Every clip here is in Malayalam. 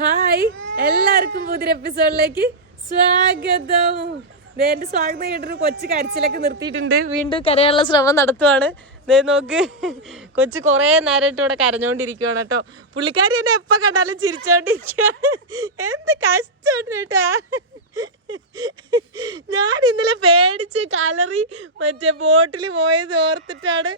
ഹായ്. എല്ലാവർക്കും പുതിയ എപ്പിസോഡിലേക്ക് സ്വാഗതം. എന്റെ സ്വാഗതം കേട്ടൊരു കൊച്ചു കരച്ചിലൊക്കെ നിർത്തിയിട്ടുണ്ട്. വീണ്ടും കരയാനുള്ള ശ്രമം നടത്തുവാണ്. ദേ നോക്ക്. കൊച്ചു കുറേ നേരമായിട്ട് ഇവിടെ കരഞ്ഞോണ്ടിരിക്കുവാണ് കേട്ടോ. പുള്ളിക്കാരി എന്നെ എപ്പോൾ കണ്ടാലും ചിരിച്ചോണ്ടിരിക്കുക എന്ത് കഷ്ടമുണ്ട് കേട്ടാ. ഞാൻ ഇന്നലെ പേടിച്ച് കലറി മറ്റേ ബോട്ടിൽ പോയത് ഓർത്തിട്ടാണ്.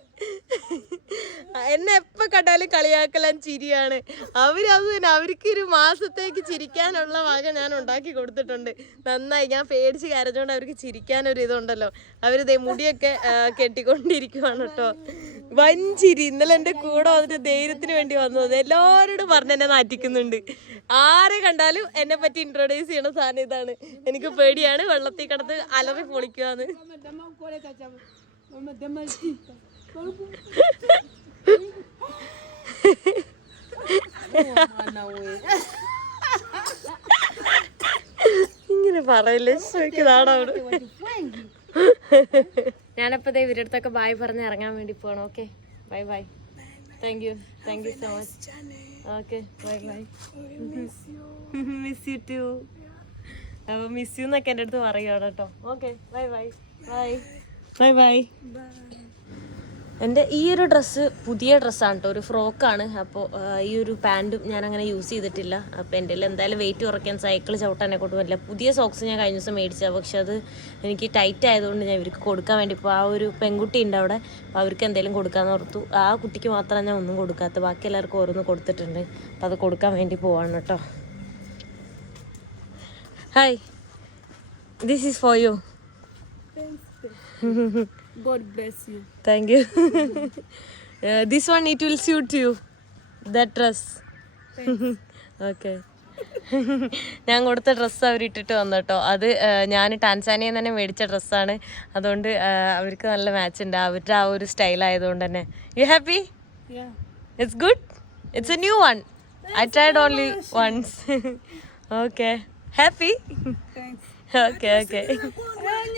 എന്നെ എപ്പോൾ കണ്ടാലും കളിയാക്കലാൻ ചിരിയാണ്. അവരത് തന്നെ അവർക്ക് ഒരു മാസത്തേക്ക് ചിരിക്കാനുള്ള വക ഞാൻ ഉണ്ടാക്കി കൊടുത്തിട്ടുണ്ട്. നന്നായി ഞാൻ പേടിച്ച് കരഞ്ഞോണ്ട് അവർക്ക് ചിരിക്കാനൊരു ഇതുണ്ടല്ലോ. അവരിതേ മുടിയൊക്കെ കെട്ടിക്കൊണ്ടിരിക്കുവാണ് കേട്ടോ. വഞ്ചിരി. ഇന്നലെ എന്റെ കൂടെ വന്നിട്ട് ധൈര്യത്തിന് വേണ്ടി വന്നത് എല്ലാവരോടും പറഞ്ഞ് എന്നെ നാറ്റിക്കുന്നുണ്ട്. ആരെ കണ്ടാലും എന്നെ പറ്റി ഇൻട്രൊഡ്യൂസ് ചെയ്യണ സാധനം ഇതാണ്. എനിക്ക് പേടിയാണ്. വെള്ളത്തിൽ കിടന്ന് അലറി പൊളിക്കുവാന്ന്. ഇങ്ങനെ പറയില്ലേ? ശ്രമിക്കുന്നതാണ് അവിടെ ഞാനപ്പോ ദേ ഇവരുടെ അടുത്തൊക്കെ ബായ് പറഞ്ഞ് ഇറങ്ങാൻ വേണ്ടി പോകണം okay bye bye thank you thank you so much okay bye bye miss you too അപ്പൊ മിസ് യു എന്നൊക്കെ എന്റെ അടുത്ത് പറയുകയാണ് കേട്ടോ. Okay bye bye bye bye bye എന്റെ ഈ ഒരു ഡ്രസ്സ് പുതിയ ഡ്രസ്സാണ് കേട്ടോ ഒരു ഫ്രോക്കാണ് അപ്പോൾ ഈ ഒരു പാന്റും ഞാൻ അങ്ങനെ യൂസ് ചെയ്തിട്ടില്ല. അപ്പോൾ എന്റെ എന്തായാലും വെയിറ്റ് കുറയ്ക്കാൻ സൈക്കിൾ ചവിട്ടാനെ കൊണ്ട് പറ്റില്ല. പുതിയ സോക്സ് ഞാൻ കഴിഞ്ഞ ദിവസം മേടിച്ചത് പക്ഷെ അത് എനിക്ക് ടൈറ്റ് ആയതുകൊണ്ട് ഞാൻ ഇവർക്ക് കൊടുക്കാൻ വേണ്ടി ഇപ്പോൾ ആ ഒരു പെൺകുട്ടി ഉണ്ട് അവിടെ. അപ്പോൾ അവർക്ക് എന്തെങ്കിലും കൊടുക്കാമെന്ന് ഓർത്തു. ആ കുട്ടിക്ക് മാത്രമാണ് ഞാൻ ഒന്നും കൊടുക്കാത്ത. ബാക്കി എല്ലാവർക്കും ഓരോന്ന് കൊടുത്തിട്ടുണ്ട്. അപ്പോൾ അത് കൊടുക്കാൻ വേണ്ടി പോവാണ് കേട്ടോ hi this is for you God bless you. Thank you. uh, this one it will suit you. That dress. okay. ഞാൻ കൊടുത്ത ഡ്രസ്സ് അവർ ഇട്ടിട്ട് വന്നു കേട്ടോ അത് ഞാൻ ടാൻസാനിയിൽ തന്നെ മേടിച്ച ഡ്രസ്സാണ് അതുകൊണ്ട് അവർക്ക് നല്ല മാച്ച് ഉണ്ട് അവരുടെ ആ ഒരു സ്റ്റൈൽ ആയതുകൊണ്ട് തന്നെ you happy Yeah. It's good it's a new one I tried only once okay happy. Okay okay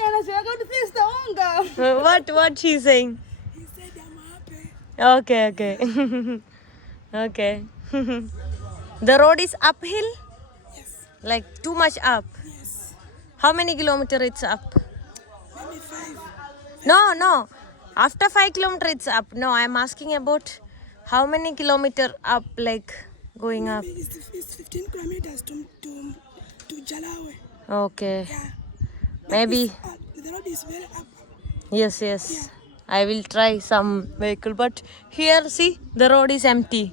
Anyana, so I got to fix the hunger. what what she saying He said I'm happy. Okay, okay. okay. the road is uphill? Yes. Like too much up? Yes. How many kilometer it's up? Maybe five. No, no. After five kilometer it's up. No, I'm asking about how many kilometer up like going up. It's, it's 15 kilometers to to to Jalawe. Okay. Yeah. Maybe. Uh, the road is very up. Yes, yes. I will try some vehicle, but here see the road is empty.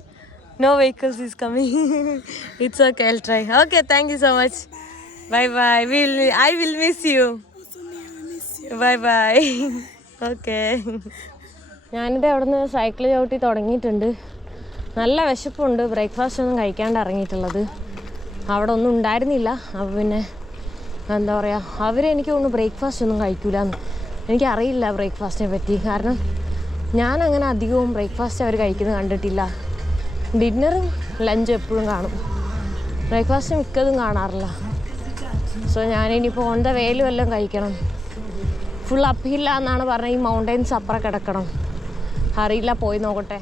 No vehicles is coming. it's okay. I'll try. Okay. Thank you so much. Bye bye. Will. I will miss you. bye me, I miss you. Bye bye okay ഞാനിത് അവിടെ നിന്ന് സൈക്കിൾ ചവിട്ടി തുടങ്ങിയിട്ടുണ്ട് നല്ല വിശപ്പുണ്ട് ബ്രേക്ക്ഫാസ്റ്റ് ഒന്നും കഴിക്കാണ്ട് ഇറങ്ങിയിട്ടുള്ളത് അവിടെ ഒന്നും ഉണ്ടായിരുന്നില്ല അപ്പോൾ പിന്നെ എന്താ പറയുക അവരെനിക്ക് തോന്നുന്നു ബ്രേക്ക്ഫാസ്റ്റ് ഒന്നും കഴിക്കൂലെന്ന്. എനിക്കറിയില്ല ബ്രേക്ക്ഫാസ്റ്റിനെ പറ്റി. കാരണം ഞാൻ അങ്ങനെ അധികവും ബ്രേക്ക്ഫാസ്റ്റ് അവർ കഴിക്കുന്നത് കണ്ടിട്ടില്ല. ഡിന്നറും ലഞ്ചും എപ്പോഴും കാണും. ബ്രേക്ക്ഫാസ്റ്റ് മിക്കതും കാണാറില്ല. സോ ഞാനിനിയിപ്പോൾ ഓൺ ദ വല്ലതും കഴിക്കണം. ഫുൾ അപ്പില്ല എന്നാണ് പറഞ്ഞത്. ഈ മൗണ്ടൈൻസ് അപ്പുറം കിടക്കണം. അറിയില്ല പോയി നോക്കട്ടെ.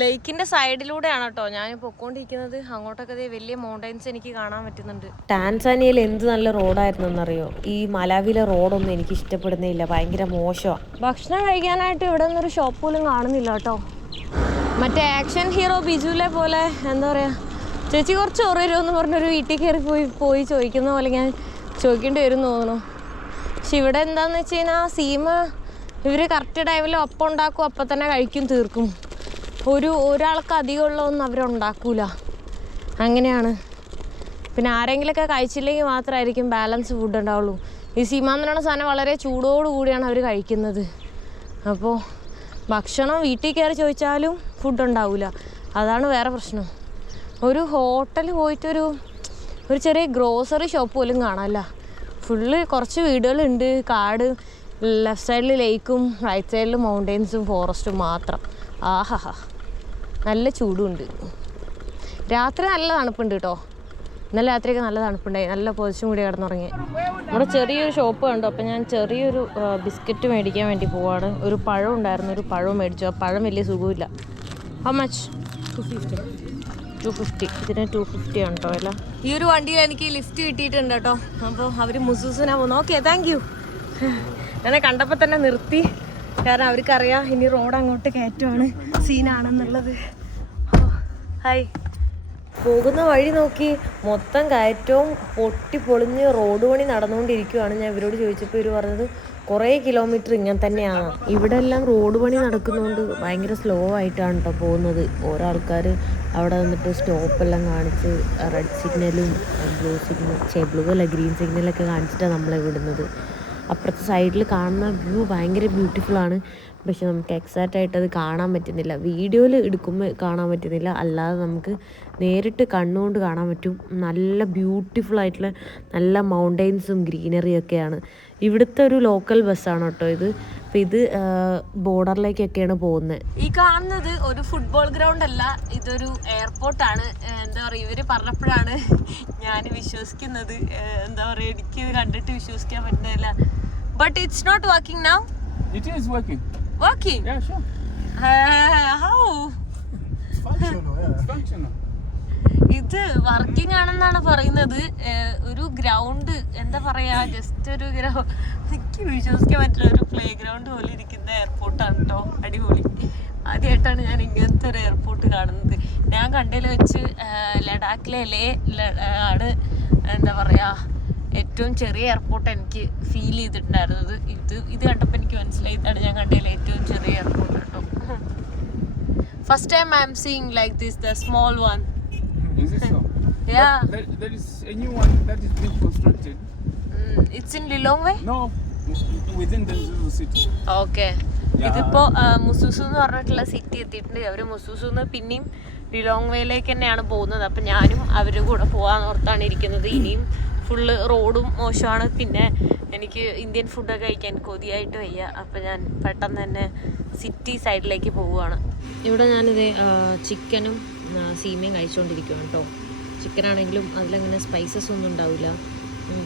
ലേക്കിന്റെ സൈഡിലൂടെയാണ് കേട്ടോ. ഞാൻ പൊക്കോണ്ടിരിക്കുന്നത്. അങ്ങോട്ടൊക്കെ ദേ വലിയ മൗണ്ടൈൻസ് എനിക്ക് കാണാൻ പറ്റുന്നുണ്ട്. ടാൻസാനിയയിൽ എന്ത് നല്ല റോഡായിരുന്നു എന്നറിയോ ഈ മലാവിലെ റോഡൊന്നും എനിക്ക് ഇഷ്ടപ്പെടുന്നില്ല ഭയങ്കര മോശമാണ് ഭക്ഷണം കഴിക്കാനായിട്ട് ഇവിടെ നിന്നൊരു ഷോപ്പ് പോലും കാണുന്നില്ല കേട്ടോ. മറ്റേ ആക്ഷൻ ഹീറോ ബിജുലെ പോലെ എന്താ പറയാ ചേച്ചി കുറച്ച് ചോറ് എന്ന് പറഞ്ഞൊരു വീട്ടിൽ കയറി പോയി പോയി ചോദിക്കുന്ന പോലെ ഞാൻ ചോദിക്കേണ്ടി വരും തോന്നുന്നു. പക്ഷെ ഇവിടെ എന്താന്ന് വെച്ച് കഴിഞ്ഞാൽ സീമ ഇവർ കറക്റ്റ് ടൈമിൽ ഒപ്പം ഉണ്ടാക്കും അപ്പം തന്നെ കഴിക്കും തീർക്കും. ഒരു ഒരാൾക്ക് അധികം ഉള്ളതൊന്നും അവരുണ്ടാക്കൂല അങ്ങനെയാണ്. പിന്നെ ആരെങ്കിലുമൊക്കെ കഴിച്ചില്ലെങ്കിൽ മാത്രമായിരിക്കും ബാലൻസ് ഫുഡ് ഉണ്ടാവുള്ളൂ. ഈ സീമാ എന്ന് പറയുന്ന സാധനം വളരെ കൂടിയാണ് അവർ കഴിക്കുന്നത്. അപ്പോൾ ഭക്ഷണം വീട്ടിൽ കയറി ചോദിച്ചാലും ഫുഡ് ഉണ്ടാവില്ല അതാണ് വേറെ പ്രശ്നം. ഒരു ഹോട്ടൽ പോയിട്ടൊരു ഒരു ചെറിയ ഗ്രോസറി ഷോപ്പ് പോലും കാണാമല്ല ഫുള്ള് കുറച്ച് വീടുകളുണ്ട്. കാട് ലെഫ്റ്റ് സൈഡിൽ ലേക്കും റൈറ്റ് സൈഡിൽ മൗണ്ടെയ്ൻസും ഫോറസ്റ്റും മാത്രം. ആഹാ നല്ല ചൂടുണ്ട്. രാത്രി നല്ല തണുപ്പുണ്ട് കേട്ടോ ഇന്നലെ രാത്രിയൊക്കെ നല്ല തണുപ്പുണ്ടായി. നല്ല പൊതിച്ചും കൂടി കിടന്നുറങ്ങി. നമ്മുടെ ചെറിയൊരു ഷോപ്പ് കണ്ടു. അപ്പം ഞാൻ ചെറിയൊരു ബിസ്ക്കറ്റ് മേടിക്കാൻ വേണ്ടി പോവാണ്. ഒരു പഴം ഉണ്ടായിരുന്നു. ഒരു പഴം മേടിച്ചു. ആ പഴം വലിയ സുഖമില്ല how much two two fifty ഇതിന് ടു ഫിഫ്റ്റി ആണ് കേട്ടോ അല്ല ഈ ഒരു വണ്ടിയിൽ എനിക്ക് ലിഫ്റ്റ് കിട്ടിയിട്ടുണ്ട് കേട്ടോ അപ്പോൾ അവർ മുസൂസിനാ പോകുന്നു ഓക്കെ താങ്ക് യു എന്നെ കണ്ടപ്പോൾ തന്നെ നിർത്തി. കാരണം അവർക്കറിയാം ഇനി റോഡ് അങ്ങോട്ട് കയറ്റമാണ്. സീനാണെന്നുള്ളത്. ഹായ്. പോകുന്ന വഴി നോക്കി മൊത്തം കയറ്റവും പൊട്ടി പൊളിഞ്ഞ് റോഡ് പണി നടന്നുകൊണ്ടിരിക്കുവാണ് ഞാൻ ഇവരോട് ചോദിച്ചപ്പോൾ ഇവർ പറഞ്ഞത് കുറേ കിലോമീറ്റർ ഇങ്ങനെ തന്നെയാണ്. ഇവിടെ എല്ലാം റോഡ് പണി നടക്കുന്നതുകൊണ്ട് ഭയങ്കര സ്ലോ ആയിട്ടാണ് കേട്ടോ പോകുന്നത്. ഓരോ ആൾക്കാർ അവിടെ വന്നിട്ട് സ്റ്റോപ്പെല്ലാം കാണിച്ച് റെഡ് സിഗ്നലും ബ്ലൂ സിഗ്നൽ ബ്ലൂ അല്ല ഗ്രീൻ സിഗ്നലൊക്കെ കാണിച്ചിട്ടാണ് നമ്മളെ വിടുന്നത്. അപ്പുറത്തെ സൈഡിൽ കാണുന്ന വ്യൂ ഭയങ്കര ബ്യൂട്ടിഫുൾ ആണ്. പക്ഷെ നമുക്ക് എക്സാക്റ്റ് ആയിട്ട് അത് കാണാൻ പറ്റുന്നില്ല. വീഡിയോയിൽ എടുക്കുമ്പോൾ കാണാൻ പറ്റുന്നില്ല. അല്ലാതെ നമുക്ക് നേരിട്ട് കണ്ണുകൊണ്ട് കാണാൻ പറ്റും. നല്ല ബ്യൂട്ടിഫുൾ ആയിട്ടുള്ള നല്ല മൗണ്ടെയ്ൻസും ഗ്രീനറിയൊക്കെയാണ് ഇവിടുത്തെ ഒരു ലോക്കൽ ബസ്സാണ് കേട്ടോ ഇത്. അപ്പം ഇത് ബോർഡറിലേക്കൊക്കെയാണ് പോകുന്നത്. ഈ കാണുന്നത് ഒരു ഫുട്ബോൾ ഗ്രൗണ്ട് അല്ല ഇതൊരു എയർപോർട്ടാണ് എന്താ പറയുക ഇവർ പറഞ്ഞപ്പോഴാണ് ഞാൻ വിശ്വസിക്കുന്നത്. എന്താ പറയുക എനിക്ക് ഇത് കണ്ടിട്ട് വിശ്വസിക്കാൻ പറ്റുന്നില്ല. But it's not working now it is working working. How It's functional. ഇത് വർക്കിംഗ് ആണെന്നാണ് പറയുന്നത്. ഒരു ഗ്രൗണ്ട് എന്താ പറയാ ജസ്റ്റ് ഒരു ഗ്രൗണ്ട് എനിക്ക് വിശ്വസിക്കാൻ പറ്റില്ല. ഒരു പ്ലേ ഗ്രൗണ്ട് പോലെ ഇരിക്കുന്ന എയർപോർട്ടാണ് കേട്ടോ അടിപൊളി. ആദ്യമായിട്ടാണ് ഞാൻ ഇങ്ങനത്തെ ഒരു എയർപോർട്ട് കാണുന്നത്. ഞാൻ കണ്ടതിൽ വെച്ച് ലഡാക്കിലെ ലേ ആണ് എന്താ പറയാ ഏറ്റവും ചെറിയ എയർപോർട്ട് എനിക്ക് ഫീൽ ചെയ്തിട്ടുണ്ടായിരുന്നത്. ഇത് ഇത് കണ്ടപ്പോൾ എനിക്ക് മനസ്സിലായി. ഇതാണ് ഞാൻ കണ്ടതിൽ ഏറ്റവും ചെറിയ എയർപോർട്ട് കേട്ടോ first time I'm seeing like this the small one Is it so? Yeah. There, there is a new one that is being constructed. Mm, it's in Lilongwe? No, within the Zuzu city. Okay. Yeah. ഇതിപ്പോ മുസൂസു എന്ന് പറഞ്ഞിട്ടുള്ള സിറ്റി എത്തിയിട്ടുണ്ട് അവർ മുസൂസുന്ന് പിന്നെയും ലിലോങ്വേയിലേക്ക് തന്നെയാണ് പോകുന്നത് അപ്പൊ ഞാനും അവരുടെ കൂടെ പോവാന്ന് ഓർത്താണ് ഇരിക്കുന്നത് ഇനിയും ഫുള്ള് റോഡും മോശമാണ് പിന്നെ എനിക്ക് ഇന്ത്യൻ ഫുഡൊക്കെ കഴിക്കാൻ കൊതിയായിട്ട് വയ്യ അപ്പം ഞാൻ പെട്ടെന്ന് തന്നെ സിറ്റി സൈഡിലേക്ക് പോവുകയാണ് ഇവിടെ ഞാനിത് ചിക്കനും സീമയും കഴിച്ചുകൊണ്ടിരിക്കുകയാണ് കേട്ടോ ചിക്കനാണെങ്കിലും അതിലങ്ങനെ സ്പൈസസ് ഒന്നും ഉണ്ടാവില്ല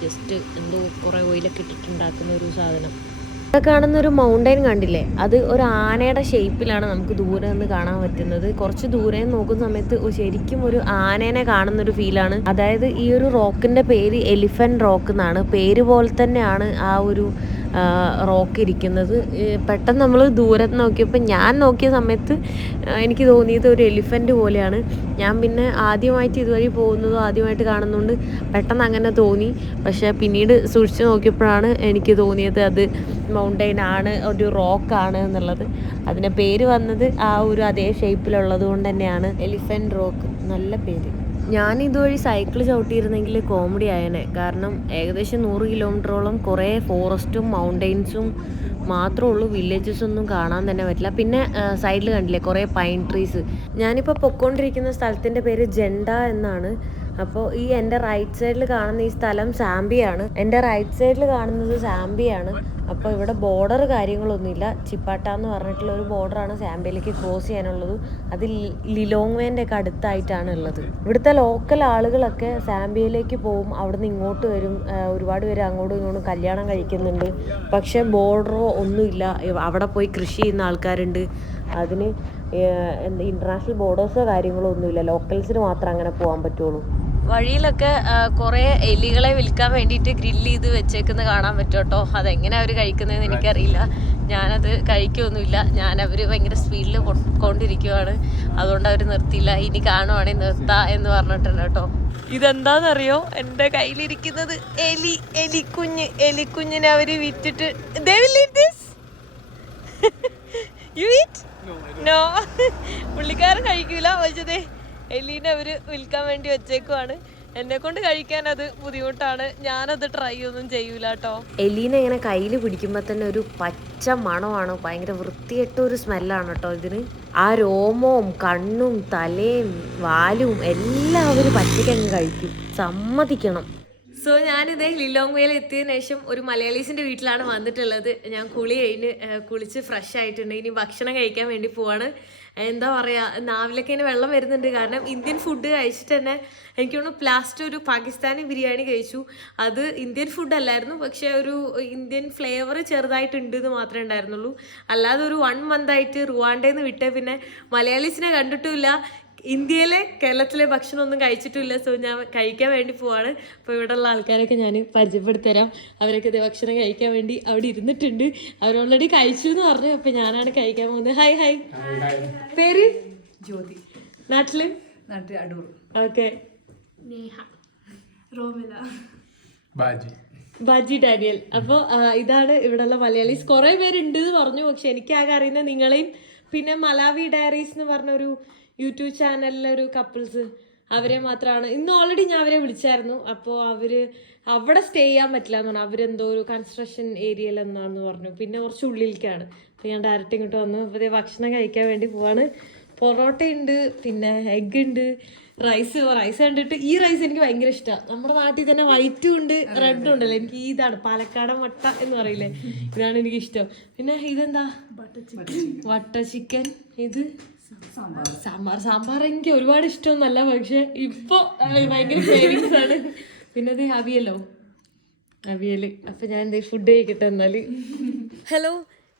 ജസ്റ്റ് എന്തോ കുറേ ഓയിലൊക്കെ ഇട്ടിട്ടുണ്ടാക്കുന്ന ഒരു സാധനം. ഇവിടെ കാണുന്ന ഒരു മൗണ്ടൈൻ കണ്ടില്ലേ? അത് ഒരു ആനയുടെ ഷേപ്പിലാണ് നമുക്ക് ദൂരെ നിന്ന് കാണാൻ പറ്റുന്നത്. കുറച്ച് ദൂരെ നോക്കുന്ന സമയത്ത് ശരിക്കും ഒരു ആനേനെ കാണുന്ന ഒരു ഫീലാണ് അതായത് ഈ ഒരു റോക്കിന്റെ പേര് എലിഫന്റ് റോക്ക് എന്നാണ്. പേര് പോലെ തന്നെയാണ് ആ ഒരു റോക്ക് ഇരിക്കുന്നത്. പെട്ടെന്ന് നമ്മൾ ദൂരത്ത് നോക്കിയപ്പോൾ ഞാൻ നോക്കിയ സമയത്ത് എനിക്ക് തോന്നിയത് ഒരു എലിഫന്റ് പോലെയാണ്. ഞാൻ പിന്നെ ആദ്യമായിട്ട് ഇതുവഴി പോകുന്നതും ആദ്യമായിട്ട് കാണുന്നതുകൊണ്ട് പെട്ടെന്ന് അങ്ങനെ തോന്നി. പക്ഷേ പിന്നീട് സൂക്ഷിച്ച് നോക്കിയപ്പോഴാണ് എനിക്ക് തോന്നിയത് അത് മൗണ്ടെയിൻ ആണ് ഒരു റോക്കാണ് എന്നുള്ളത്. അതിന്റെ പേര് വന്നത് ആ ഒരു അതേ ഷേപ്പിലുള്ളത് കൊണ്ട് തന്നെയാണ്. എലിഫന്റ് റോക്ക് നല്ല പേര്. ഞാൻ ഇതുവഴി സൈക്കിൾ ചവിട്ടിയിരുന്നെങ്കിൽ കോമഡി ആയേനെ. കാരണം ഏകദേശം നൂറ് കിലോമീറ്ററോളം കുറേ ഫോറസ്റ്റും മൗണ്ടെയിൻസും മാത്രമേ ഉള്ളൂ. വില്ലേജസ് ഒന്നും കാണാൻ തന്നെ പറ്റില്ല. പിന്നെ സൈഡിൽ കണ്ടില്ലേ കുറേ പൈൻ ട്രീസ് ഞാനിപ്പോൾ പൊക്കോണ്ടിരിക്കുന്ന സ്ഥലത്തിന്റെ പേര് ജെൻഡ എന്നാണ്. അപ്പോൾ ഈ എന്റെ റൈറ്റ് സൈഡിൽ കാണുന്ന ഈ സ്ഥലം സാമ്പിയാണ്. എന്റെ റൈറ്റ് സൈഡിൽ കാണുന്നത് സാമ്പിയാണ്. അപ്പോൾ ഇവിടെ ബോർഡർ കാര്യങ്ങളൊന്നുമില്ല. ചിപ്പാട്ട എന്ന് പറഞ്ഞിട്ടുള്ള ഒരു ബോർഡറാണ് സാമ്പിയിലേക്ക് ക്രോസ് ചെയ്യാനുള്ളത്. അത് ലിലോങ് ലിലോങ്വേന്റെ ഒക്കെ അടുത്തായിട്ടാണ് ഉള്ളത്. ഇവിടുത്തെ ലോക്കൽ ആളുകളൊക്കെ സാംബിയയിലേക്ക് പോകും. അവിടുന്ന് ഇങ്ങോട്ട് വരും. ഒരുപാട് പേര് അങ്ങോട്ടും ഇങ്ങോട്ടും കല്യാണം കഴിക്കുന്നുണ്ട്. പക്ഷേ ബോർഡറോ ഒന്നുമില്ല. അവിടെ പോയി കൃഷി ചെയ്യുന്ന ആൾക്കാരുണ്ട്. അതിന് ഇന്റർനാഷണൽ ബോർഡേഴ്സോ കാര്യങ്ങളോ ഒന്നുമില്ല. ലോക്കൽസിന് മാത്രം അങ്ങനെ പോകാൻ പറ്റുള്ളൂ. വഴിയിലൊക്കെ കുറേ എലികളെ വിൽക്കാൻ വേണ്ടിയിട്ട് ഗ്രില്ല് ചെയ്ത് വെച്ചേക്കുന്നത് കാണാൻ പറ്റും കേട്ടോ അതെങ്ങനെ അവർ കഴിക്കുന്നതെന്ന് എനിക്കറിയില്ല. ഞാനത് കഴിക്കൊന്നുമില്ല. ഞാൻ അവർ ഭയങ്കര സ്പീഡിൽ കൊണ്ടിരിക്കുവാണ്. അതുകൊണ്ട് അവർ നിർത്തിയില്ല. ഇനി കാണുവാണെങ്കിൽ നിർത്താ എന്ന് പറഞ്ഞിട്ടുണ്ട് കേട്ടോ. ഇതെന്താണെന്നറിയോ എന്റെ കയ്യിലിരിക്കുന്നത് എലി എലിക്കുഞ്ഞ്. എലിക്കുഞ്ഞിനെ അവർ വിറ്റിട്ട് eat? നോ പുള്ളിക്കാരൻ കഴിക്കൂല. പക്ഷേ എലീനെ അവർ വിൽക്കാൻ വേണ്ടി വെച്ചേക്കുവാണ്. എന്നെ കൊണ്ട് കഴിക്കാൻ അത് ബുദ്ധിമുട്ടാണ്. ഞാനത് ട്രൈ ഒന്നും ചെയ്യൂല കേട്ടോ എലീനെ ഇങ്ങനെ കയ്യിൽ പിടിക്കുമ്പോൾ തന്നെ ഒരു പച്ച മണമാണ്. ഭയങ്കര വൃത്തികെട്ട ഒരു സ്മെല്ലാണ് കേട്ടോ ഇതിന്. ആ രോമവും കണ്ണും തലയും വാലും എല്ലാം അവർ പച്ചക്കങ്ങ് കഴിക്കും. സമ്മതിക്കണം. സോ ഞാനിത് ലിലോങ് വേല എത്തിയതിനു ശേഷം ഒരു മലയാളീസിന്റെ വീട്ടിലാണ് വന്നിട്ടുള്ളത്. ഞാൻ കുളി കഴിഞ്ഞ് കുളിച്ച് ഫ്രഷ് ആയിട്ടുണ്ട്. ഇനി ഭക്ഷണം കഴിക്കാൻ വേണ്ടി പോവാണ്. എന്താ പറയുക നാവിലൊക്കെ ഇങ്ങനെ വെള്ളം വരുന്നുണ്ട്. കാരണം ഇന്ത്യൻ ഫുഡ് കഴിച്ചിട്ട് തന്നെ എനിക്ക് തോന്നുന്നു പ്ലാസ്റ്റ് ഒരു പാകിസ്ഥാനി ബിരിയാണി കഴിച്ചു. അത് ഇന്ത്യൻ ഫുഡ് അല്ലായിരുന്നു പക്ഷെ ഒരു ഇന്ത്യൻ ഫ്ലേവർ ചെറുതായിട്ടുണ്ട് എന്ന് മാത്രമേ ഉണ്ടായിരുന്നുള്ളൂ. അല്ലാതെ ഒരു വൺ മന്ത് ആയിട്ട് റുവാണ്ടയിൽ നിന്ന് വിട്ടേ പിന്നെ മലയാളീസിനെ കണ്ടിട്ടുമില്ല. ഇന്ത്യയിലെ കേരളത്തിലെ ഭക്ഷണം ഒന്നും കഴിച്ചിട്ടില്ല സോ ഞാൻ കഴിക്കാൻ വേണ്ടി പോവാണ്. അപ്പോൾ ഉള്ള ആൾക്കാരൊക്കെ ഞാൻ പരിചയപ്പെടുത്തരാം. അവരൊക്കെ ഇത് ഭക്ഷണം കഴിക്കാൻ വേണ്ടി അവിടെ ഇരുന്നിട്ടുണ്ട്. അവർ ഓൾറെഡി കഴിച്ചു എന്ന് പറഞ്ഞു അപ്പോൾ ഞാനാണ് കഴിക്കാൻ പോകുന്നത്. ഹായ് ഹായ് പേര്? ജ്യോതി. നാട്ടിൽ? നാട്ടിൽ Adoor. Okay Romila. Baji. Daniel. അപ്പോൾ ഇതാണ് ഇവിടെയുള്ള മലയാളീസ്. കുറേ പേരുണ്ട് എന്ന് പറഞ്ഞു പക്ഷെ എനിക്ക് ആകെ അറിയുന്ന നിങ്ങളെയും. പിന്നെ മലാവി ഡയറീസ് എന്ന് പറഞ്ഞ ഒരു യൂട്യൂബ് ചാനലിലെ ഒരു കപ്പിൾസ് അവരെ മാത്രമാണ് ഇന്ന് ഓൾറെഡി ഞാൻ അവരെ വിളിച്ചായിരുന്നു. അപ്പോൾ അവർ അവിടെ സ്റ്റേ ചെയ്യാൻ പറ്റില്ല എന്ന് പറഞ്ഞു. അവരെന്തോ ഒരു കൺസ്ട്രക്ഷൻ ഏരിയയിൽ എന്നാണെന്ന് പറഞ്ഞു. പിന്നെ കുറച്ച് ഉള്ളിലേക്കാണ്. അപ്പോൾ ഞാൻ ഡയറക്റ്റ് ഇങ്ങോട്ട് വന്നു. അപ്പോൾ ഭക്ഷണം കഴിക്കാൻ വേണ്ടി പോവാണ്. പൊറോട്ട ഉണ്ട് പിന്നെ എഗ് ഉണ്ട് റൈസ് റൈസ് കണ്ടിട്ട് ഈ റൈസ് എനിക്ക് ഭയങ്കര ഇഷ്ടമാണ് നമ്മുടെ നാട്ടിൽ തന്നെ വൈറ്റും ഉണ്ട് റെഡും ഉണ്ടല്ലോ. എനിക്ക് ഇതാണ് പാലക്കാടൻ വട്ട എന്ന് പറയില്ലേ? ഇതാണ് എനിക്ക് ഇഷ്ടം. പിന്നെ ഇതെന്താ? വട്ട ചിക്കൻ ഇത് സാമ്പാർ. സാമ്പാർ എനിക്ക് ഒരുപാട് ഇഷ്ടമൊന്നല്ല പക്ഷെ ഇപ്പൊ ഭയങ്കര ക്രേവിങ്സ് ആണ്. പിന്നെ അത് അവിയലോ അവിയൽ അപ്പൊ ഞാൻ ഫുഡ് കഴിക്കട്ടെ എന്നാൽ. ഹലോ?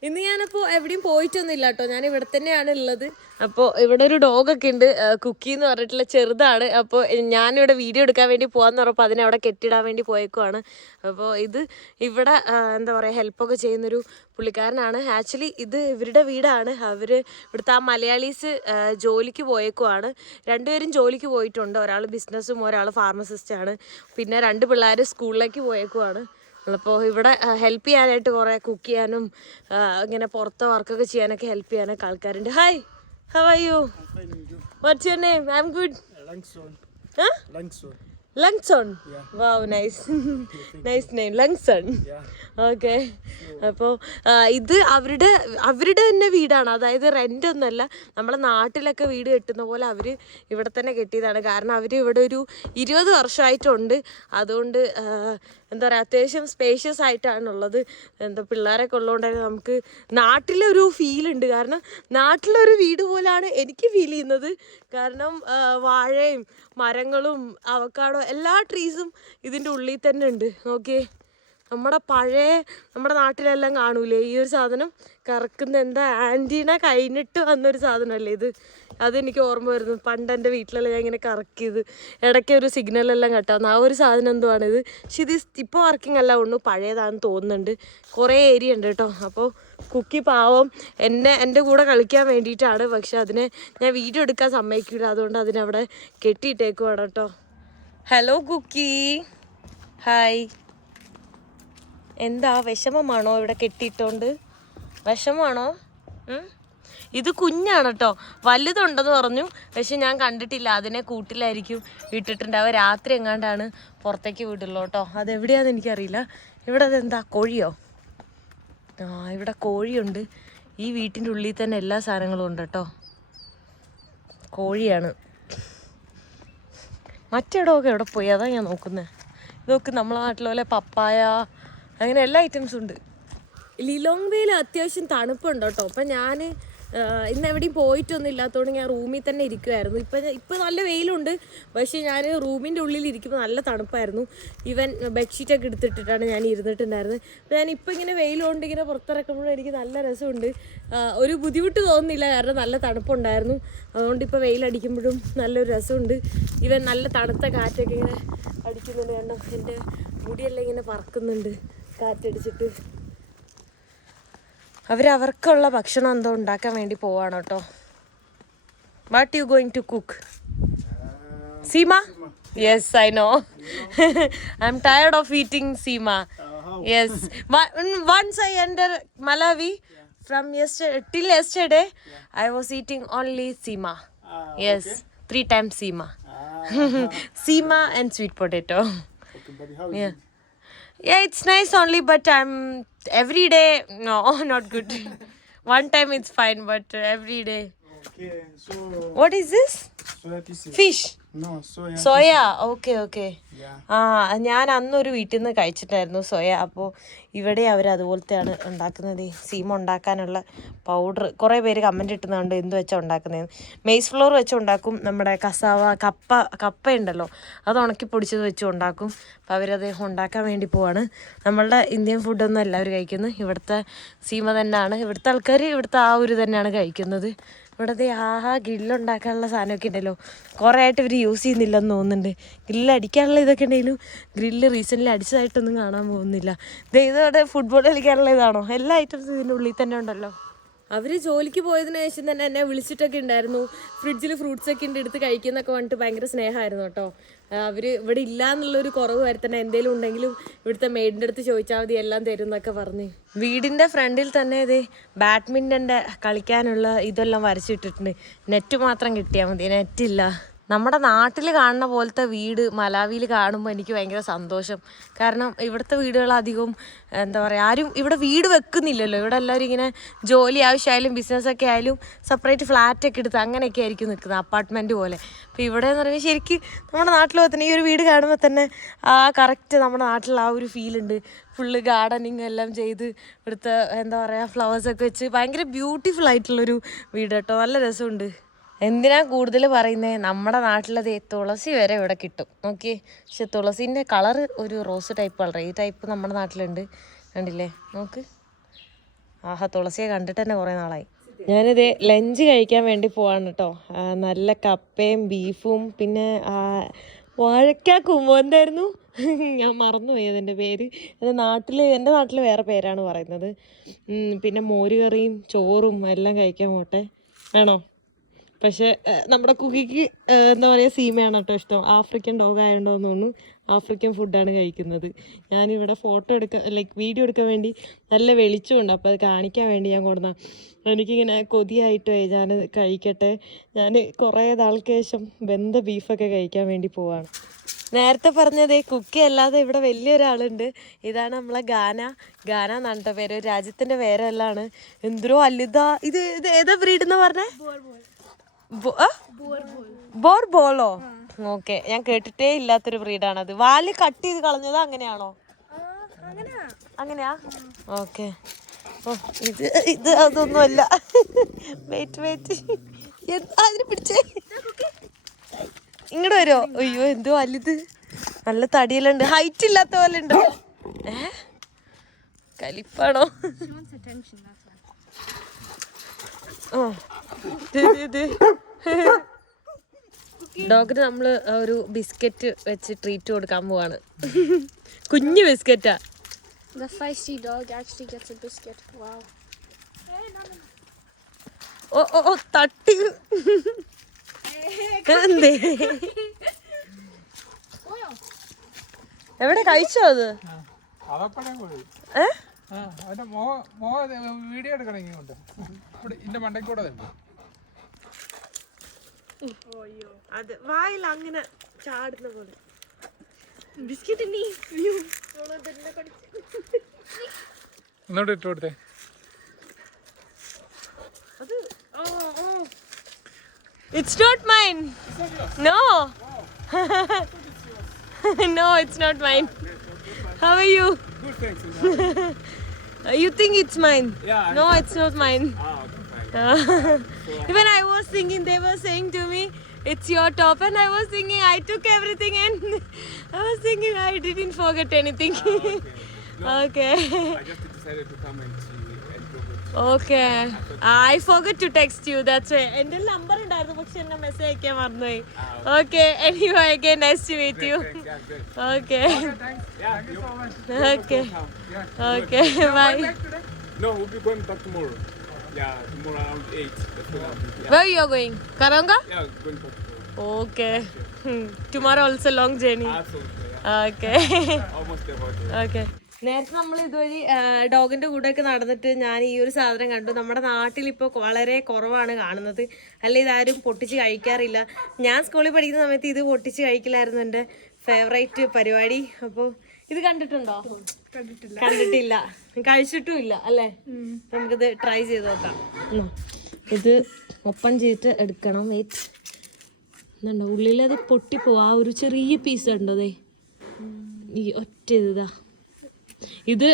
ഇന്ന് ഞാനപ്പോൾ എവിടെയും പോയിട്ടൊന്നുമില്ല കേട്ടോ ഞാൻ ഇവിടെ തന്നെയാണ് ഉള്ളത്. അപ്പോ ഇവിടെ ഒരു ഡോഗ് ഒക്കെ ഉണ്ട് കുക്കി എന്ന് പറഞ്ഞിട്ടുള്ള ചെറുതാണ്. അപ്പോൾ ഞാനിവിടെ വീഡിയോ എടുക്കാൻ വേണ്ടി പോകാന്ന് പറഞ്ഞപ്പോൾ അതിനെ അവിടെ കെട്ടിടാൻ വേണ്ടി പോയേക്കുവാണ്. അപ്പോൾ ഇത് ഇവിടെ എന്താ പറയുക ഹെൽപ്പൊക്കെ ചെയ്യുന്നൊരു പുള്ളിക്കാരനാണ്. ആക്ച്വലി ഇത് ഇവരുടെ വീടാണ്. അവർ ഇവിടുത്തെ ആ മലയാളീസ് ജോലിക്ക് പോയേക്കുവാണ്. രണ്ടുപേരും ജോലിക്ക് പോയിട്ടുണ്ട്. ഒരാൾ ബിസിനസ്സും ഒരാൾ ഫാർമസിസ്റ്റാണ് പിന്നെ രണ്ട് പിള്ളേർ സ്കൂളിലേക്ക് പോയേക്കുവാണ്. അപ്പോൾ ഇവിടെ ഹെൽപ്പ് ചെയ്യാനായിട്ട് കുറേ കുക്ക് ചെയ്യാനും ഇങ്ങനെ പുറത്തെ വർക്കൊക്കെ ചെയ്യാനൊക്കെ ഹെൽപ്പ് ചെയ്യാനൊക്കെ ആൾക്കാരുണ്ട്. Hi how are you what's your name I'm good. Langson wow nice nice name Langson okay അപ്പോൾ ഇത് അവരുടെ അവരുടെ തന്നെ വീടാണ്. അതായത് റെന്റ് ഒന്നല്ല നമ്മളെ നാട്ടിലൊക്കെ വീട് കെട്ടുന്ന പോലെ അവർ ഇവിടെ തന്നെ കെട്ടിയതാണ്. കാരണം അവർ ഇവിടെ ഒരു ഇരുപത് വർഷമായിട്ടുണ്ട്. അതുകൊണ്ട് എന്താ പറയുക അത്യാവശ്യം സ്പേഷ്യസ് ആയിട്ടാണുള്ളത്. എന്താ പിള്ളേരൊക്കെ ഉള്ളതുകൊണ്ട് തന്നെ നമുക്ക് നാട്ടിലൊരു ഫീൽ ഉണ്ട്. കാരണം നാട്ടിലൊരു വീട് പോലാണ് എനിക്ക് ഫീൽ ചെയ്യുന്നത്. കാരണം വാഴയും മരങ്ങളും അവക്കാടോ എല്ലാ ട്രീസും ഇതിന്റെ ഉള്ളിൽ തന്നെ ഉണ്ട്. ഓക്കെ നമ്മുടെ പഴയ നമ്മുടെ നാട്ടിലെല്ലാം കാണൂലേ? ഈ ഒരു സാധനം കറക്കുന്ന എന്താ ആന്റീന കഴിഞ്ഞിട്ട് വന്നൊരു സാധനമല്ലേ ഇത്? അതെനിക്ക് ഓർമ്മ വരുന്നു. പണ്ട് എന്റെ വീട്ടിലെല്ലാം ഞാൻ ഇങ്ങനെ കറക്കിയത്. ഇടയ്ക്ക് ഒരു സിഗ്നലെല്ലാം കട്ടാവുന്നു. ആ ഒരു സാധനം എന്തുവാണ് ഇത് പക്ഷെ ഇത് ഇപ്പോൾ വർക്കിംഗ് അല്ല ഉള്ളൂ. പഴയതാണെന്ന് തോന്നുന്നുണ്ട്. കുറേ ഏരിയ ഉണ്ട് കേട്ടോ. അപ്പോൾ കുക്കി പാവം എന്നെ എന്റെ കൂടെ കളിക്കാൻ വേണ്ടിയിട്ടാണ്. പക്ഷെ അതിനെ ഞാൻ വീഡിയോ എടുക്കാൻ സമ്മതിക്കില്ല അതുകൊണ്ട് അതിനവിടെ കെട്ടിയിട്ടേക്കുവാണ് കേട്ടോ. Hello cookie. ഹായ്. എന്താ വിഷമമാണോ ഇവിടെ കെട്ടിയിട്ടോണ്ട്? വിഷമമാണോ ഉം? ഇത് കുഞ്ഞാണ് കേട്ടോ വലുതുണ്ടെന്ന് പറഞ്ഞു. പക്ഷെ ഞാൻ കണ്ടിട്ടില്ല. അതിനെ കൂട്ടിലായിരിക്കും ഇട്ടിട്ടുണ്ടാവുക രാത്രി എങ്ങാണ്ടാണ് പുറത്തേക്ക് വിടുള്ളൂ കേട്ടോ അതെവിടെയാണെന്ന് എനിക്കറിയില്ല. ഇവിടെ അതെന്താ? കോഴിയോ? ആ ഇവിടെ കോഴിയുണ്ട്. ഈ വീട്ടിന്റെ ഉള്ളിൽ തന്നെ എല്ലാ സാധനങ്ങളും ഉണ്ട് കേട്ടോ കോഴിയാണ്. മറ്റിടമൊക്കെ എവിടെ പോയി? അതാ ഞാൻ നോക്കുന്നത് ഇതൊക്കെ നമ്മളെ നാട്ടിലെ പോലെ പപ്പായ അങ്ങനെ എല്ലാ ഐറ്റംസും ഉണ്ട്. ലിലോങ് വേയിൽ അത്യാവശ്യം തണുപ്പുണ്ട് കേട്ടോ. അപ്പം ഞാൻ ഇന്ന് എവിടെയും പോയിട്ടൊന്നും ഇല്ലാത്തതുകൊണ്ട് ഞാൻ റൂമിൽ തന്നെ ഇരിക്കുമായിരുന്നു ഇപ്പം ഇപ്പം നല്ല വെയിലുണ്ട്. പക്ഷേ ഞാൻ റൂമിന്റെ ഉള്ളിൽ ഇരിക്കുമ്പോൾ നല്ല തണുപ്പായിരുന്നു. ഈവൻ ബെഡ്ഷീറ്റൊക്കെ എടുത്തിട്ടിട്ടാണ് ഞാൻ ഇരുന്നിട്ടുണ്ടായിരുന്നത്. അപ്പോൾ ഞാൻ ഇപ്പം ഇങ്ങനെ വെയിലുകൊണ്ട് ഇങ്ങനെ പുറത്തിറക്കുമ്പോഴും എനിക്ക് നല്ല രസമുണ്ട്. ഒരു ബുദ്ധിമുട്ട് തോന്നുന്നില്ല. കാരണം നല്ല തണുപ്പുണ്ടായിരുന്നു. അതുകൊണ്ട് ഇപ്പോൾ വെയിലടിക്കുമ്പോഴും നല്ലൊരു രസമുണ്ട്. ഇവൻ നല്ല തണുത്ത കാറ്റൊക്കെ ഇങ്ങനെ അടിക്കുന്നുണ്ട്. കാരണം എന്റെ മുടിയെല്ലാം ഇങ്ങനെ പറക്കുന്നുണ്ട്. കാറ്റടിച്ചിട്ട്. അവരവർക്കുള്ള ഭക്ഷണം എന്തോ ഉണ്ടാക്കാൻ വേണ്ടി പോവാണ് കേട്ടോ. What you going to cook sima? Yes I know I'm tired of eating sima yes once I enter Malawi from till yesterday I was eating only sima. Yes three times sima. Sima and sweet potato Yeah. Yeah, it's nice only, but I'm every day no not good. One time it's fine but uh, every day. Okay so what is this? soya fish. No soya soya okay okay. ആ ഞാൻ അന്നൊരു വീട്ടിൽ നിന്ന് കഴിച്ചിട്ടായിരുന്നു സോയ. അപ്പോൾ ഇവിടെ അവർ അതുപോലത്തെയാണ് ഉണ്ടാക്കുന്നത്. സീമ ഉണ്ടാക്കാനുള്ള പൗഡർ. കുറേ പേര് കമന്റ് ഇട്ടുന്നുണ്ട് എന്ത് വെച്ചാൽ ഉണ്ടാക്കുന്നത് മെയ്സ് ഫ്ലോർ വെച്ച് ഉണ്ടാക്കും. നമ്മുടെ കസാവ കപ്പ കപ്പ ഉണ്ടല്ലോ അത് ഉണക്കി പൊടിച്ചത് വെച്ച് ഉണ്ടാക്കും. അപ്പോൾ അവരത് ഉണ്ടാക്കാൻ വേണ്ടി പോവാണ്. നമ്മളുടെ ഇന്ത്യൻ ഫുഡൊന്നും എല്ലാവരും കഴിക്കുന്നത് ഇവിടുത്തെ സീമ തന്നെയാണ്. ഇവിടുത്തെ ആൾക്കാർ ഇവിടുത്തെ ആ ഒരു തന്നെയാണ് കഴിക്കുന്നത്. ഇവിടത്തെ ആഹാ ഗ്രില്ലുണ്ടാക്കാനുള്ള സാധനമൊക്കെ ഉണ്ടല്ലോ. കുറേ ആയിട്ട് ഇവർ യൂസ് ചെയ്യുന്നില്ലെന്ന് തോന്നുന്നുണ്ട്. ഗ്രില്ല് അടിക്കാനുള്ള ഇതൊക്കെ ഉണ്ടെങ്കിലും ഗ്രില്ല് റീസെന്റ്ലി അടിച്ചതായിട്ടൊന്നും കാണാൻ പോകുന്നില്ല. ഇതോടെ ഫുട്ബോൾ കളിക്കാനുള്ള ഇതാണോ? എല്ലാ ഐറ്റംസും ഇതിന്റെ ഉള്ളിൽ തന്നെ ഉണ്ടല്ലോ. അവർ ജോലിക്ക് പോയതിനു ശേഷം തന്നെ എന്നെ വിളിച്ചിട്ടൊക്കെ ഉണ്ടായിരുന്നു. ഫ്രിഡ്ജിൽ ഫ്രൂട്ട്സ് ഒക്കെ ഉണ്ട് എടുത്ത് കഴിക്കുന്നൊക്കെ പറഞ്ഞിട്ട് ഭയങ്കര സ്നേഹമായിരുന്നു കേട്ടോ. അവർ ഇവിടെ ഇല്ല എന്നുള്ളൊരു കുറവ് വരുത്തണം എന്തെങ്കിലും ഉണ്ടെങ്കിലും ഇവിടുത്തെ മെയ്ഡിന്റെ അടുത്ത് ചോദിച്ചാൽ മതി എല്ലാം തരും എന്നൊക്കെ പറഞ്ഞ്. വീടിന്റെ ഫ്രണ്ടിൽ തന്നെ ഇത് ബാഡ്മിന്റന്റെ കളിക്കാനുള്ള ഇതെല്ലാം വരച്ചിട്ടിട്ടുണ്ട്. നെറ്റ് മാത്രം കിട്ടിയാൽ മതി നെറ്റില്ല നമ്മുടെ നാട്ടിൽ കാണുന്ന പോലത്തെ വീട് മലാവിയിൽ കാണുമ്പോൾ എനിക്ക് ഭയങ്കര സന്തോഷം. കാരണം ഇവിടുത്തെ വീടുകൾ അധികവും എന്താ പറയുക ആരും ഇവിടെ വീട് വെക്കുന്നില്ലല്ലോ. ഇവിടെ എല്ലാവരും ഇങ്ങനെ ജോലി ആവശ്യമായാലും ബിസിനസ്സൊക്കെ ആയാലും സെപ്പറേറ്റ് ഫ്ലാറ്റൊക്കെ എടുത്ത് അങ്ങനെയൊക്കെ ആയിരിക്കും നിൽക്കുന്നത് അപ്പാർട്ട്മെന്റ് പോലെ. അപ്പോൾ ഇവിടെ എന്ന് പറയുമ്പോൾ ശരിക്കും നമ്മുടെ നാട്ടിൽ തന്നെ ഈ ഒരു വീട് കാണുമ്പോൾ തന്നെ ആ കറക്റ്റ് നമ്മുടെ നാട്ടിൽ ആ ഒരു ഫീൽ ഉണ്ട്. ഫുള്ള് ഗാർഡനിങ് എല്ലാം ചെയ്ത് ഇവിടുത്തെ എന്താ പറയുക ഫ്ലവേഴ്സൊക്കെ വെച്ച് ഭയങ്കര ബ്യൂട്ടിഫുൾ ആയിട്ടുള്ളൊരു വീട് കേട്ടോ. നല്ല രസമുണ്ട്. എന്തിനാ കൂടുതൽ പറയുന്നത് നമ്മുടെ നാട്ടിലത് തുളസി വരെ ഇവിടെ കിട്ടും. നോക്കി പക്ഷെ തുളസീന്റെ കളർ ഒരു റോസ് ടൈപ്പ് കളർ ഈ ടൈപ്പ് നമ്മുടെ നാട്ടിലുണ്ട്. കണ്ടില്ലേ? നോക്ക്. ആഹാ തുളസിയെ കണ്ടിട്ട് തന്നെ കുറേ നാളായി. ഞാനിത് ലഞ്ച് കഴിക്കാൻ വേണ്ടി പോവാണ് കേട്ടോ. നല്ല കപ്പയും ബീഫും പിന്നെ വാഴക്ക കുമ്പോന്തായിരുന്നു ഞാൻ മറന്നുപോയി അതിന്റെ പേര്. എന്റെ നാട്ടിൽ എന്റെ നാട്ടിൽ വേറെ പേരാണ് പറയുന്നത്. പിന്നെ മോരുകറിയും ചോറും എല്ലാം കഴിക്കാൻ പോട്ടെ. വേണോ? പക്ഷെ നമ്മുടെ കുക്കിക്ക് എന്താ പറയുക സീമയാണ് കേട്ടോ ഇഷ്ടം. ആഫ്രിക്കൻ ഡോഗ് ആയതുകൊണ്ടോന്ന് തോന്നുന്നു ആഫ്രിക്കൻ ഫുഡാണ് കഴിക്കുന്നത്. ഞാനിവിടെ ഫോട്ടോ എടുക്കാൻ ലൈക്ക് വീഡിയോ എടുക്കാൻ വേണ്ടി നല്ല വെളിച്ചമുണ്ട്. അപ്പോൾ അത് കാണിക്കാൻ വേണ്ടി ഞാൻ കൊടുന്ന എനിക്കിങ്ങനെ കൊതിയായിട്ട് ഞാൻ കഴിക്കട്ടെ. ഞാൻ കുറേ നാൾക്ക് ശേഷം വെന്ത ബീഫൊക്കെ കഴിക്കാൻ വേണ്ടി പോവാണ്. നേരത്തെ പറഞ്ഞതേ കുക്കി അല്ലാതെ ഇവിടെ വലിയൊരാളുണ്ട്. ഇതാണ് നമ്മളെ ഗാന. ഗാന എന്നാണ് പേര്. രാജ്യത്തിന്റെ പേരെല്ലാം എന്തോ അല്ലിത ഇത് ഇത് ഏതാ ബ്രീഡ് എന്ന് പറഞ്ഞേ? ബോർ ബോളോ ഓക്കെ ഞാൻ കേട്ടിട്ടേ ഇല്ലാത്തൊരു ബ്രീഡാണത്. വാൽ കട്ട് ചെയ്ത് കളഞ്ഞത് അങ്ങനെയാണോ? അങ്ങനെയാ? ഓക്കെ. ഓ ഇത് ഇത് അതൊന്നുമല്ല. വെയിറ്റ് വെയിറ്റ് അതിന് പിടിച്ചേ. ഇങ്ങോട്ട് വരുമോ അയ്യോ എന്തോ വലുത്. നല്ല തടിയെല്ലാം ഹൈറ്റ് ഇല്ലാത്ത പോലെ ഉണ്ടോ. ഏ? കലിപ്പാണോ? ഡോഗിന് നമ്മൾ ഒരു ബിസ്ക്കറ്റ് വെച്ച് ട്രീറ്റ് കൊടുക്കാൻ പോവാണ്. കുഞ്ഞു ബിസ്ക്കറ്റാ. The feisty dog actually gets a biscuit. Wow. ഓ ഓ ഓ തട്ടി. എന്തേ? എവിടെ കഴിച്ചോ അത്? ഏ? ആ അതിന്റെ മോ മോ വീഡിയോ എടുക്കണമെങ്കിൽ ഇവിടെ ഇതിന്റെ മണ്ടയ്ക്ക് കൂടെ തന്നെ അത് വായിൽ അങ്ങനെ ചാടുന്ന പോലെ. in me. ഒന്നുകൂടെ ഇട്ട് കൊടുത്തേ. അത് oh oh it's not mine no no it's not mine how are you Good, thanks. you think it's mine? Yeah, no it's not mine. Ah, okay, fine. even i was thinking they were saying to me it's your top and i was thinking i took everything and i was thinking i didn't forget anything. Okay. I just decided to come and see and go good. Okay I forgot to text you that's why എൻ്റെ നമ്പർ ഉണ്ടായിരുന്നു പക്ഷെ എന്നെ മെസ്സേജ് അയക്കാൻ മറന്നുപോയി okay anyway again nice to meet you Yeah, good. Okay Yeah, you so much. Okay okay bye No, we'll be going back tomorrow. Yeah, tomorrow around 8. That's when I'll be. Yeah, Where you are going? Karanga? yeah going back tomorrow. Okay. Hmm. Tomorrow also long journey. Absolutely. Yeah. Okay. Almost about there. Okay നേരത്തെ നമ്മൾ ഇതുവഴി ഡോഗിന്റെ കൂടെയൊക്കെ നടന്നിട്ട് ഞാൻ ഈ ഒരു സാധനം കണ്ടു. നമ്മുടെ നാട്ടിൽ ഇപ്പോൾ വളരെ കുറവാണ് കാണുന്നത്. അല്ല ഇതാരും പൊട്ടിച്ച് കഴിക്കാറില്ല. ഞാൻ സ്കൂളിൽ പഠിക്കുന്ന സമയത്ത് ഇത് പൊട്ടിച്ച് കഴിക്കില്ലായിരുന്നു എന്റെ ഫേവറേറ്റ് പരിപാടി. അപ്പോൾ ഇത് കണ്ടിട്ടുണ്ടോ? കണ്ടിട്ടില്ല. കഴിച്ചിട്ടും ഇല്ല അല്ലേ? നമുക്കിത് ട്രൈ ചെയ്ത് നോക്കാം. ഇത് ഓപ്പൺ ചെയ്തിട്ട് എടുക്കണം. വെയിറ്റ് എന്നുണ്ടോ ഉള്ളിലത് പൊട്ടിപ്പോവും. ആ ഒരു ചെറിയ പീസ് ഉണ്ടോ ദേ? ഈ ഒറ്റ ഇതാ. ഇത്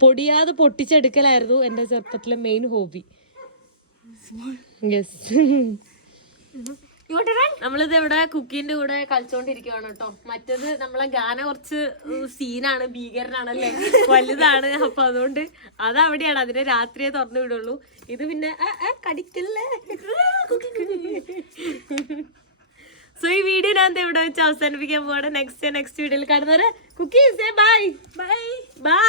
പൊടിയാതെ പൊട്ടിച്ചെടുക്കലായിരുന്നു എന്റെ ചെറുപ്പത്തിലെ മെയിൻ ഹോബി യെസ് നമ്മളിത് ഇവിടെ കുക്കിന്റെ കൂടെ കളിച്ചോണ്ടിരിക്കുവാണ് കേട്ടോ. മറ്റത് നമ്മളെ ഗാന കുറച്ച് സീനാണ് ഭീകരനാണല്ലേ? വലുതാണ്. അപ്പൊ അതുകൊണ്ട് അത് അവിടെയാണ് അതിനെ രാത്രിയെ തുറന്നു വിടുള്ളൂ. ഇത് പിന്നെ കടിക്കല്ലേ? സോ ഈ വീഡിയോ ഞാൻ ഇവിടെ വെച്ച് അവസാനിപ്പിക്കാൻ പോകണം നെക്സ്റ്റ് നെക്സ്റ്റ് വീഡിയോയിൽ കാണുന്നവരെ കുക്കീസ് ബൈ ബൈ ബൈ